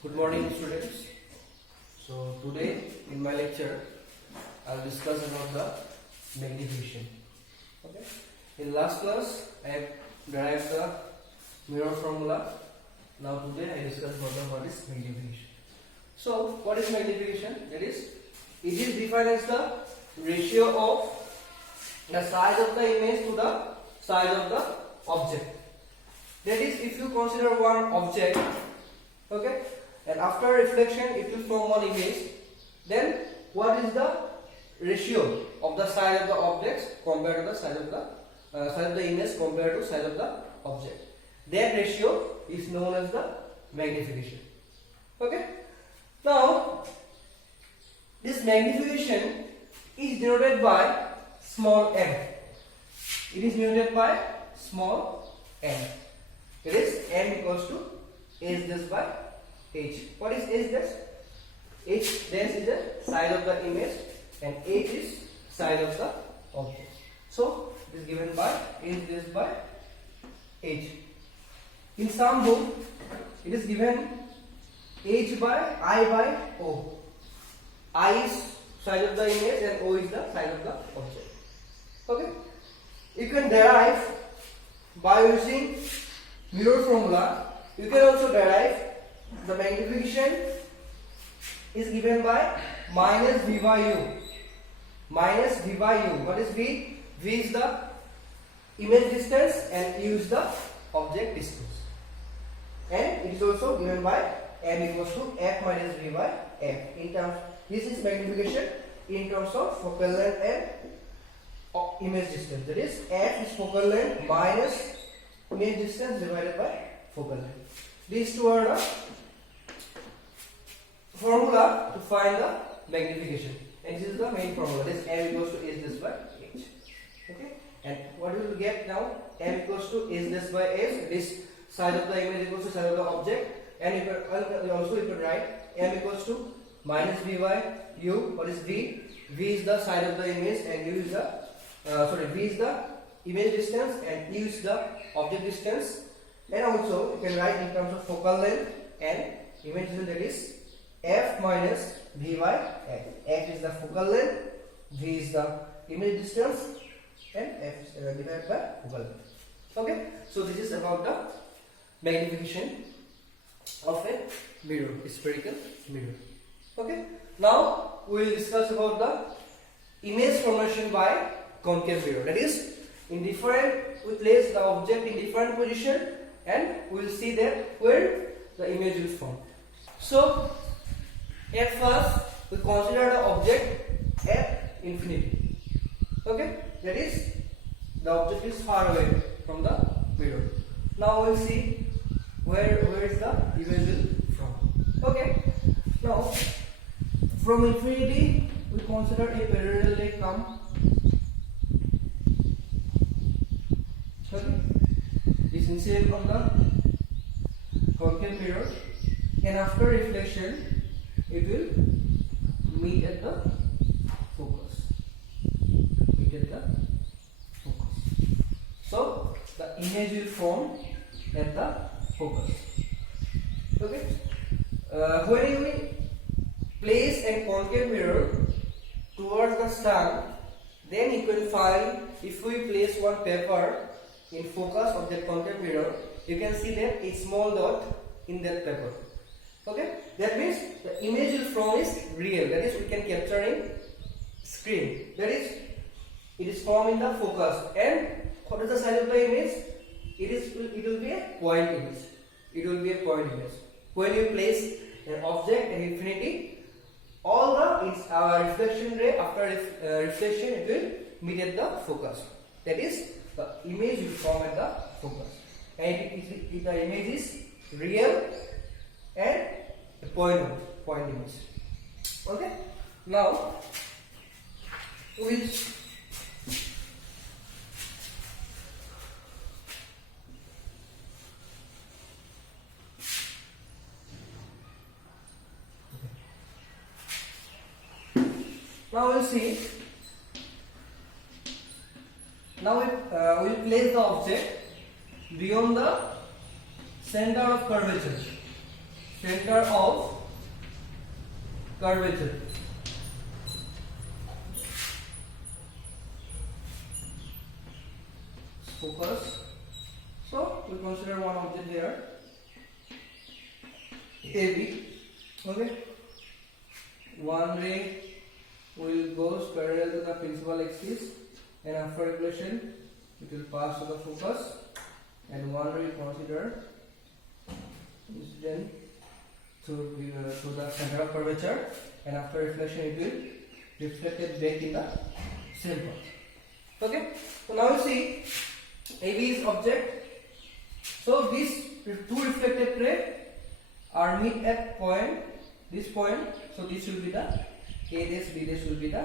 Good morning, students. So today in my lecture I will discuss about the magnification. Okay. In last class I have derived the mirror formula. Now today I discuss about what is magnification. So what is magnification? That is, it is defined as the ratio of the size of the image to the size of the object. That is, if you consider one object, okay, and after reflection it will form one image, then what is the ratio of the size of the objects compared to the size of the image compared to size of the object? That ratio is known as the magnification. Okay. Now this magnification is denoted by small m. It is denoted by small m. It is m equals to h dash by h. What is h dash? H dash is the size of the image and h is size of the object. So it is given by h dash by h. In some book it is given h by I by o. I is size of the image and o is the size of the object. Okay. You can derive by using mirror formula. You can also derive the magnification is given by minus v by u. Minus v by u. What is v? V is the image distance and u is the object distance. And it is also given by m equals to f minus v by f. In terms, this is magnification in terms of focal length and image distance. That is, f is focal length minus image distance divided by focal length. These two are the formula to find the magnification, and this is the main formula. This m equals to h dash by h. Okay, and what we will get now? M equals to h dash by h. This size of the image equals to size of the object, and you can write m equals to minus v by u. What is v? V is the size of the image and u is the v is the image distance and u is the object distance. And also you can write in terms of focal length and image distance, that is f minus v by f. F is the focal length, v is the image distance, and f is divided by focal length. Okay, so this is about the magnification of a mirror, a spherical mirror. Okay, now we will discuss about the image formation by concave mirror. That is, we place the object in different position and we will see that where the image will form. So at first we consider the object at infinity. Okay, that is, the object is far away from the mirror. Now we will see where is the image will from. Okay, now from infinity we consider a parallel ray come. Okay, is incident on the concave mirror, and after reflection it will meet at the focus. So the image will form at the focus. Okay, when we place a concave mirror towards the sun, then you can find, if we place one paper in focus of that concave mirror, you can see that a small dot in that paper. Okay, that means the image will form is real. That is, we can capture in screen. That is, it is formed in the focus. And what is the size of the image? It will be a point image. It will be a point image. When you place an object at infinity, all the reflection ray after reflection it will meet at the focus. That is, the image will form at the focus, and if the image is real and a point image. Okay, now which now we'll see. Now we will place the object beyond the center of curvature. center of curvature. Focus. So we consider one object here, AB. Okay. One ray will go parallel to the principal axis, and after reflection, it will pass to the focus. And one ray consider incident to the center of curvature, and after reflection, it will reflect it back in the same path. Okay. So now you see AB is object. So these two reflected ray are meet at point, this point. So this will be the A dash, B dash will be the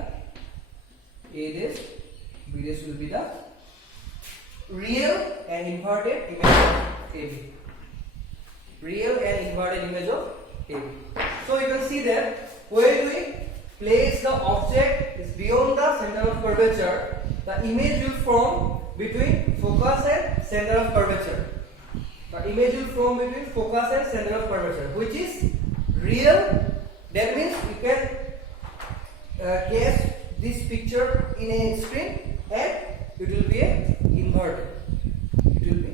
A dash, B dash will be the real and inverted image of AB. Real and inverted image of AB. So you can see that when we place the object is beyond the center of curvature, the image will form between focus and center of curvature. The image will form between focus and center of curvature, which is real. That means you can catch this picture in a screen, and it will be inverted. It will be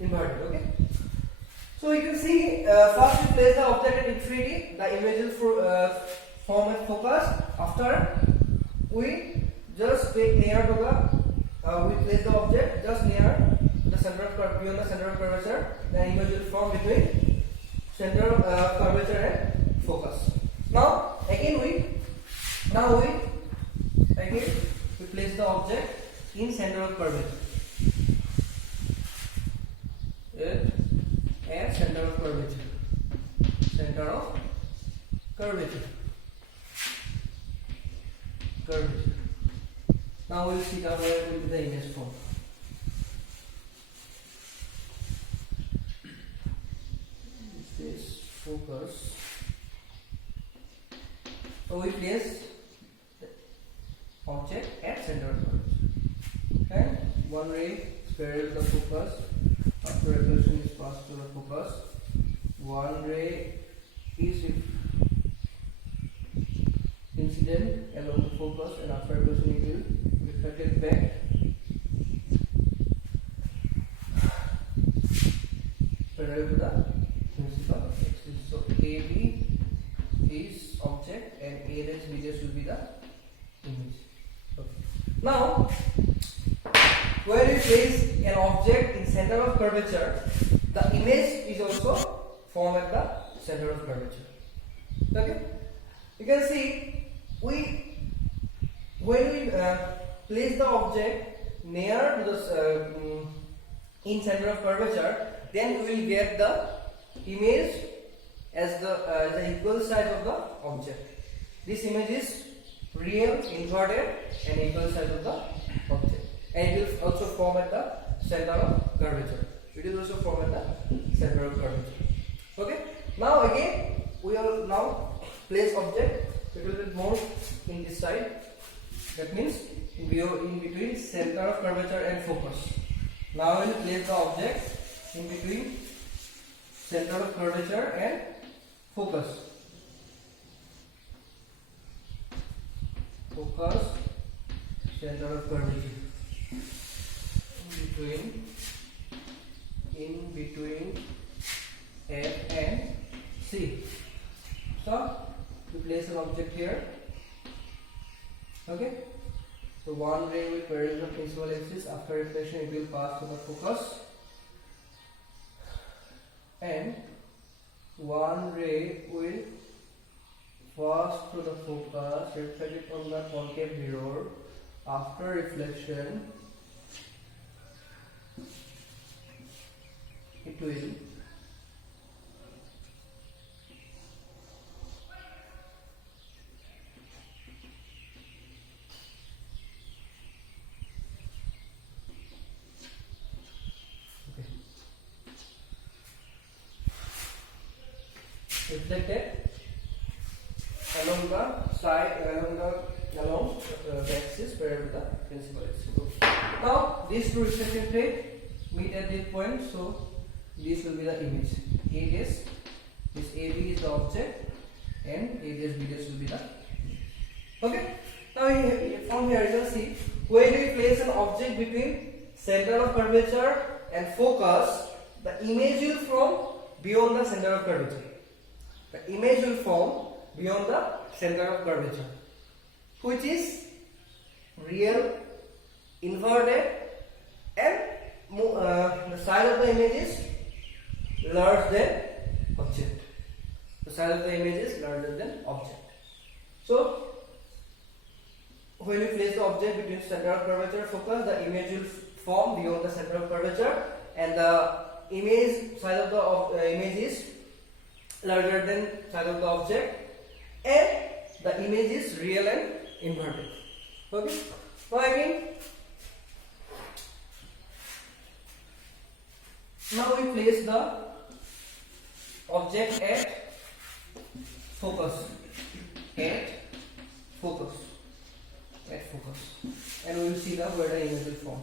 inverted. Okay. So you can see first we place the object at infinity. The image will form at focus. After we just take near to the we place the object just near the center of beyond the center of curvature. The image will form between center of curvature and focus. Now again we place the object in center of curvature. And center of curvature. Center of curvature. Curvature. Now we will see where will be the image form. This focus. So we place the object at center of curvature. And one ray parallel the focus. After reflection is passed to the focus. One ray is incident along the focus, and after reflection it will reflect it back. Parallel to the principal axis. So AB is object and A dash B dash will be the image. Okay. Now when you place an object in center of curvature, the image is also formed at the center of curvature. Okay. You can see when we place the object near to the in center of curvature, then we will get the image as the equal side of the object. This image is real, inverted, and equal side of the object. And it will also form at the center of curvature. It will also form at the center of curvature. Okay. Now again we will now place object a little bit more in this side. That means in between center of curvature and focus. Now we will place the object in between center of curvature and focus. Focus, center of curvature. In between F and C. So we place an object here. Okay. So one ray will parallel the principal axis. After reflection, it will pass to the focus, and one ray will pass to the focus, reflect it on the concave mirror. After reflection, it will reflected along the side, along the axis parallel to the principal axis. Now these two reflected rays meet at this point, so this will be the image A dash. This AB is the object, and A dash B dash will be the. Okay. Now from here you can see when we place an object between center of curvature and focus, the image will form beyond the center of curvature. The image will form beyond the center of curvature, which is real, inverted, and the size of the image is larger than object. The size of the image is larger than object. So when we place the object between center of curvature and focus, the image will form beyond the center of curvature, and the image size of the image is larger than size of the object, and the image is real and inverted. Okay. Now again, now we place the object at focus, and we will see now where the image will form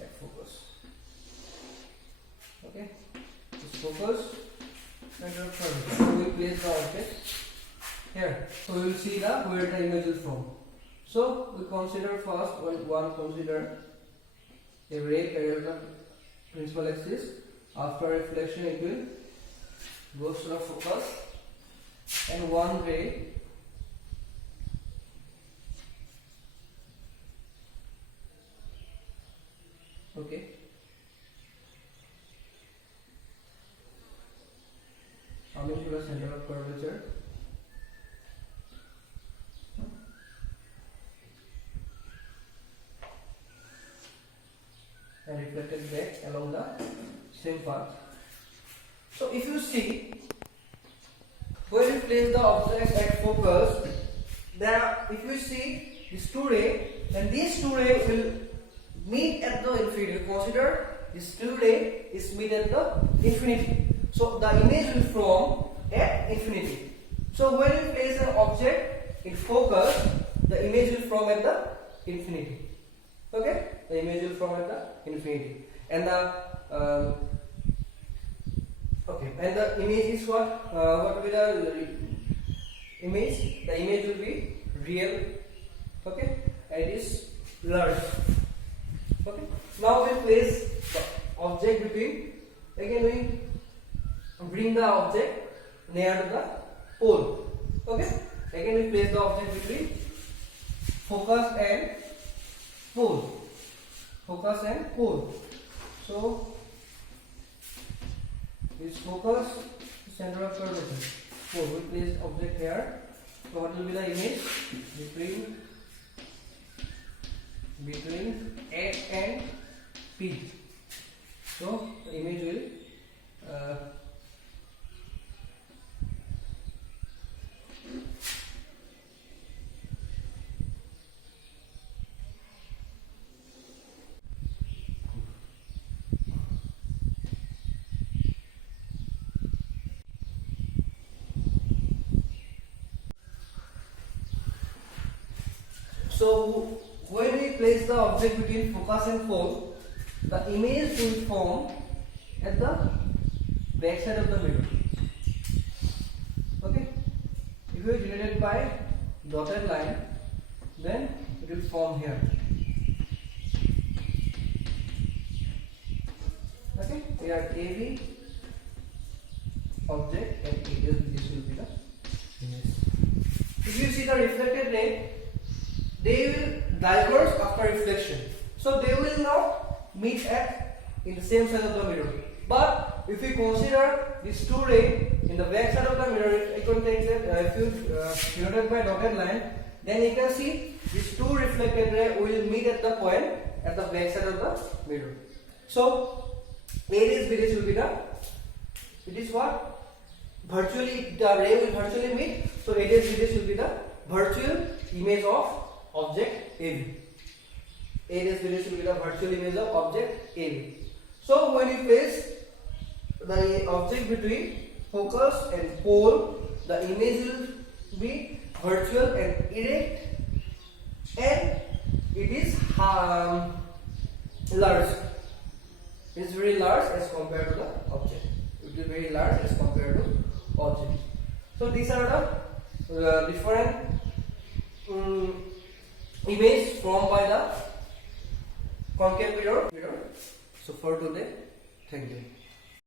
at focus. Okay, this focus, center of curvature. So we place the object here. So we will see the where the image will form. So we consider first consider a ray parallel to principal axis. After reflection, it will goes to the focus, and one ray coming to the center of curvature. And reflected back along the same path. So if you see, when you place the object at focus, if you see these two rays, then these two rays will meet at the infinity. Consider this two rays is meet at the infinity. So the image will form at infinity. So when you place an object in focus, the image will form at the infinity. Okay, the image will form at the infinity, and the image is what? What will be the image? The image will be real. Okay, and it is large. Okay. Now we place the object between. Again we bring the object near to the pole. Okay. Again we place the object between focus and pole. Focus and pole. So this focus, center of curvature. Pole. We place object here. So what will be the image between A and P? So the image will so when we place the object between focus and pole, the image will form at the back side of the mirror. Okay. If you relate it by dotted line, then it will form here. Okay. Here AB object and this will be the image. If you see the reflected ray, they will diverge after reflection. So they will not meet in the same side of the mirror. But if we consider these two rays in the back side of the mirror, if you take that, if you denote by dotted line, then you can see these two reflected rays will meet at the point at the back side of the mirror. So A dash B dash will be it is what? Virtually, the ray will virtually meet. So A dash B dash will be the virtual image of object AB. A dash B dash will be the virtual image of object AB. So when you place the object between focus and pole, the image will be virtual and erect, and it is large. It is very large as compared to the object. It be very large as compared to object. So these are the different image formed by the concave mirror. So for today, thank you.